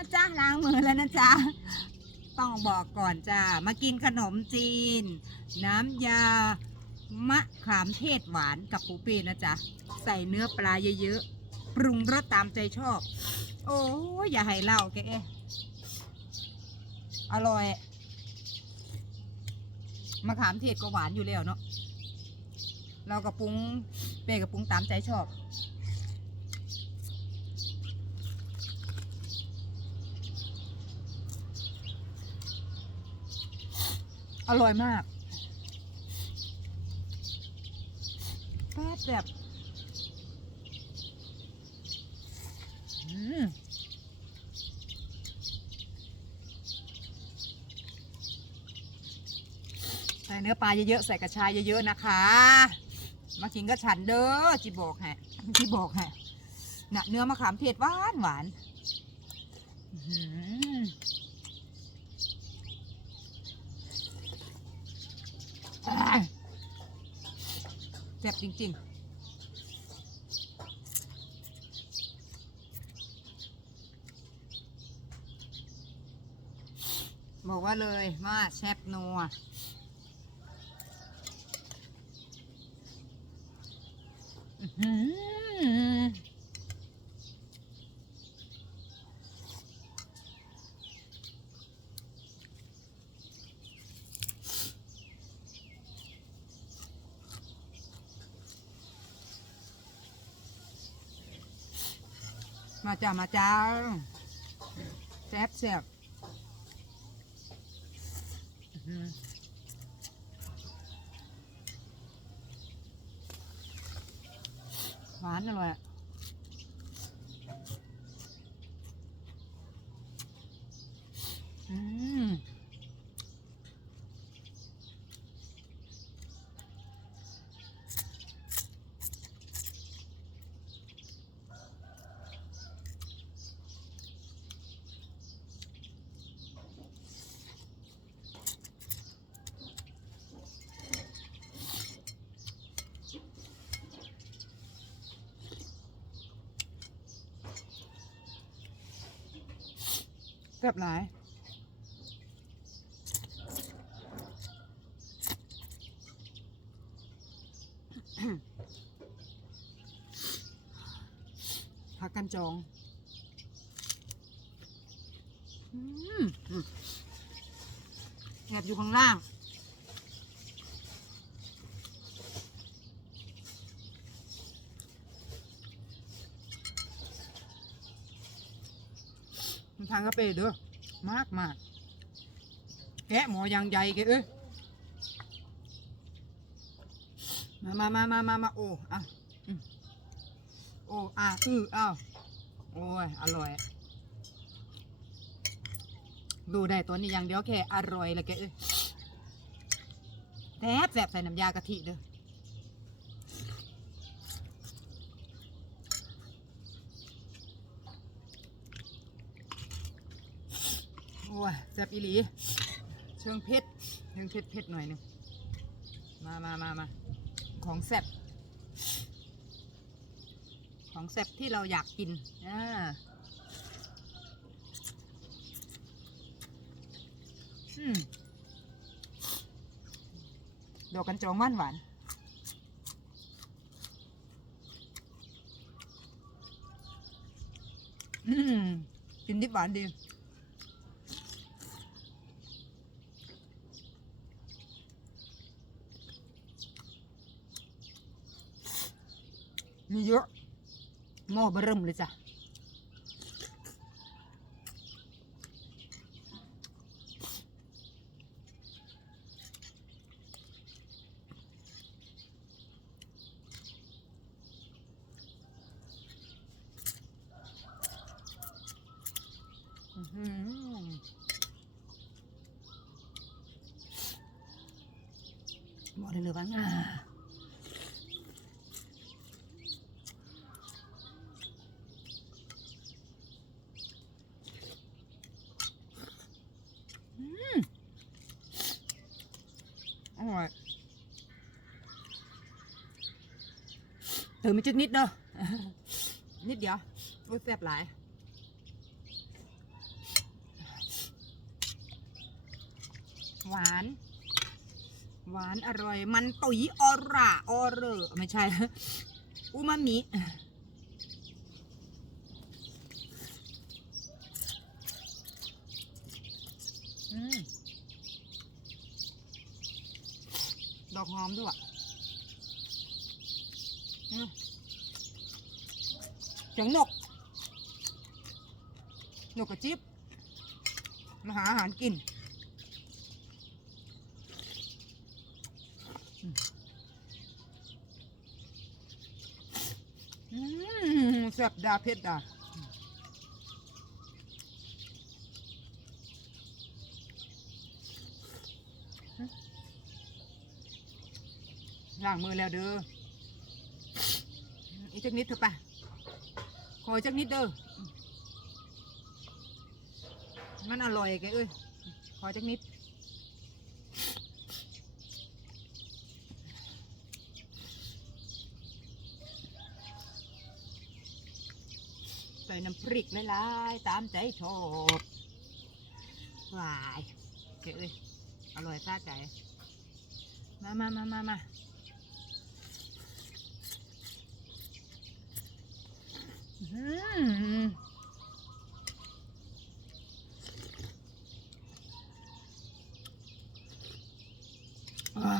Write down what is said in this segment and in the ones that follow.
นะจ๊ะล้างมือแล้วนะจ๊ะต้องบอกก่อนจ้ามากินขนมจีน น้ำยามะขามเทศหวานกับปูเป้นะจ๊ะใส่เนื้อปลาเยอะๆปรุงรสตามใจชอบ โอ้ยอย่าให้เล่าแกเออร่อยมะขามเทศก็หวานอยู่แล้วเนาะเราก็ปรุงเป้ก็ปรุงตามใจชอบ อร่อยมากแซ่บแบบใส่เนื้อปลาเยอะๆ ใส่กระชายเยอะๆ นะคะ มากินก็ฉันเด้อจีบอกฮะจีบอกฮะนะเนื้อมะขามเทศหวานหวานอื้อหือ อ้าย แซ่บจริง ๆบอกว่าเลยว่าแซ่บนัวอือ มาจ้ามาจ้าแซ่บแซ่บหวานอร่อยอะอืม แซ่บหลายผักกันจองแอบอยู่ข้างล่าง ทางกระเปเด้อมากมากแกะหมอยังใหญ่แกเอ้ยมามามามามามาโอ้อะโอ้อะอืออ้าวโอ้ยอร่อย ดูได้ตัวนี้อย่างเดียวแค่อร่อยละแกเอ้ยแซ่บแซ่บใส่น้ำยากะทิเด้อ อ้ยแซ่บอีหลีเชิงเผ็ดเชิงเผ็ดเผ็ดหน่อยหนึงมามามามาของแซ่บของแซ่บที่เราอยากกินอ่าอืมดอกกันจองหวานหวานอืมกินดิบหวานดี มีเยอะหม้อเบอร์เริ่มเลยจ้ะอื้อหือบอกได้เลยว่าง่า อมันจึกนิดเด้อนิดเดียวอุ้ยแซ่บหลายหวาน หวานอร่อย มันตุยออร่าออเรอไม่ใช่อูมามิดอกหอมด้วย สียงนก นกกระจิบมาหาอาหารกิน อืมแซ่บดาเผ็ดดาล้างมือแล้วเด้ออีกจักนิดเถอะปะ ออีกจักนิดเด้อ มันอร่อยแกเอ้ย ขอจักนิด ใส่น้ำพริกหลายๆตามใจชอบวายแกเอ้ย อร่อยซาใจ มามามามามา อื้อหือ อ่า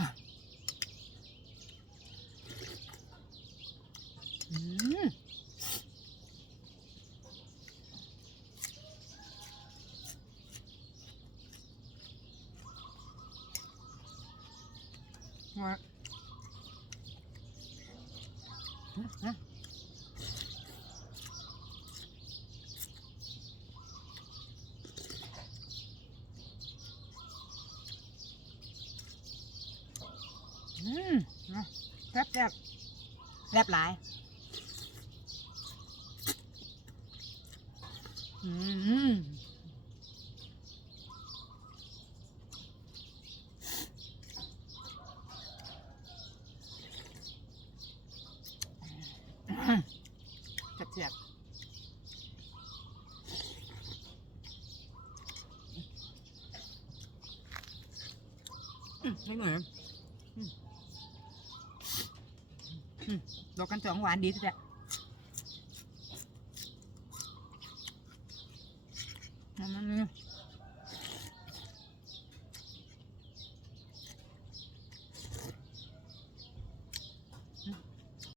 อืมว่าฮะฮะอืมนะแซ่บแซ่บ แซ่บหลายอืมแซ่บแซ่บไม่เหมือนอืมอืม สองหวานดีสุดละนั่นนั่น